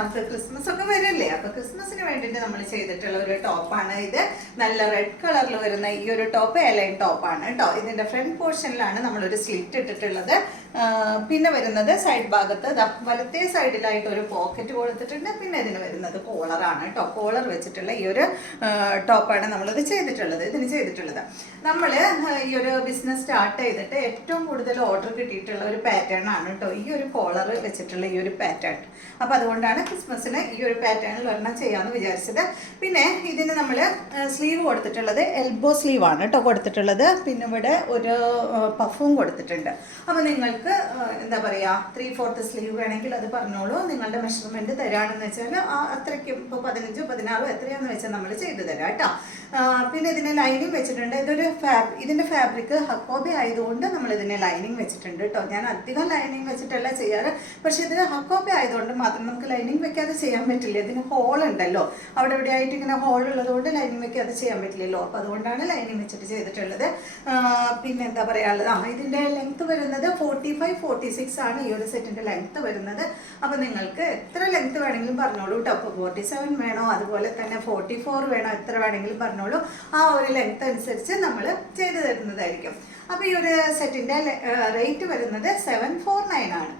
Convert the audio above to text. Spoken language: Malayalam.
നമുക്ക് ക്രിസ്മസ് ഒക്കെ വരില്ലേ, അപ്പൊ ക്രിസ്മസിന് വേണ്ടിയിട്ട് നമ്മൾ ചെയ്തിട്ടുള്ള ഒരു ടോപ്പാണ് ഇത്. നല്ല റെഡ് കളറിൽ വരുന്ന ഈ ഒരു ടോപ്പ് എലൈൻ ടോപ്പാണ് കേട്ടോ. ഇതിന്റെ ഫ്രണ്ട് പോർഷനിലാണ് നമ്മളൊരു സ്ലിറ്റ് ഇട്ടിട്ടുള്ളത്. പിന്നെ വരുന്നത് സൈഡ് ഭാഗത്ത് വലത്തേ സൈഡിലായിട്ട് ഒരു പോക്കറ്റ് കൊടുത്തിട്ടുണ്ട്. പിന്നെ ഇതിന് വരുന്നത് കോളറാണ് കേട്ടോ. കോളർ വെച്ചിട്ടുള്ള ഈ ഒരു ടോപ്പാണ് നമ്മളിത് ചെയ്തിട്ടുള്ളത്. നമ്മൾ ഈ ഒരു ബിസിനസ് സ്റ്റാർട്ട് ചെയ്തിട്ട് ഏറ്റവും കൂടുതൽ ഓർഡർ കിട്ടിയിട്ടുള്ള ഒരു പാറ്റേൺ ആണ് കേട്ടോ ഈ ഒരു കോളർ വെച്ചിട്ടുള്ള ഈ ഒരു പാറ്റേൺ. അപ്പോൾ അതുകൊണ്ടാണ് ക്രിസ്മസിന് ഈ ഒരു പാറ്റേണിൽ ഒരെണ്ണം ചെയ്യാമെന്ന് വിചാരിച്ചത്. പിന്നെ ഇതിന് നമ്മൾ സ്ലീവ് കൊടുത്തിട്ടുള്ളത് എൽബോ സ്ലീവ് ആണ് കേട്ടോ കൊടുത്തിട്ടുള്ളത്. പിന്നെ ഇവിടെ ഒരു പഫും കൊടുത്തിട്ടുണ്ട്. അപ്പോൾ നിങ്ങൾക്ക് എന്താ പറയുക 3/4 സ്ലീവ് വേണമെങ്കിൽ അത് പറഞ്ഞോളൂ. നിങ്ങളുടെ മെഷർമെൻറ്റ് തരാണെന്ന് വെച്ചാൽ അത്രയ്ക്കും ഇപ്പോൾ 15 16 എത്രയാണെന്ന് വെച്ചാൽ നമ്മൾ ചെയ്തു തരാം കേട്ടോ. പിന്നെ ഇതിന് ലൈനിങ് വെച്ചിട്ടുണ്ട്. ഇതിൻ്റെ ഫാബ്രിക് ഹക്കോബി ആയതുകൊണ്ട് നമ്മൾ ഇതിനെ ലൈനിങ് വെച്ചിട്ടുണ്ട് കേട്ടോ. ഞാൻ അധികം ലൈനിങ് വെച്ചിട്ടല്ല ചെയ്യാറ്, പക്ഷേ ഇത് ഹക്കോബി ആയതുകൊണ്ട് മാത്രം നമുക്ക് ലൈനിങ് വെക്കാതെ ചെയ്യാൻ പറ്റില്ല. ഇതിന് ഹോൾ ഉണ്ടല്ലോ, അവിടെ ഇവിടെ ആയിട്ട് ഇങ്ങനെ ഹോൾ ഉള്ളതുകൊണ്ട് ലൈനിങ് വെക്കാതെ ചെയ്യാൻ പറ്റില്ലല്ലോ. അപ്പോൾ അതുകൊണ്ടാണ് ലൈനിങ് വെച്ചിട്ട് ചെയ്തിട്ടുള്ളത്. പിന്നെ എന്താ പറയാനുള്ളത്, ഇതിൻ്റെ ലെങ്ത്ത് വരുന്നത് 45-46 ആണ് ഈ ഒരു സെറ്റിൻ്റെ ലെങ്ത്ത് വരുന്നത്. അപ്പോൾ നിങ്ങൾക്ക് എത്ര ലെങ്ത്ത് വേണമെങ്കിലും പറഞ്ഞോളൂ കേട്ടോ. അപ്പോൾ 47 വേണോ, അതുപോലെ തന്നെ 44 വേണോ, എത്ര വേണമെങ്കിലും പറഞ്ഞോളൂ. ആ ഒരു ലെങ്ത്ത് അനുസരിച്ച് നമ്മൾ ചെയ്തു തരുന്നതായിരിക്കും. അപ്പോൾ ഈ ഒരു സെറ്റിൻ്റെ റേറ്റ് വരുന്നത് 749 ആണ്.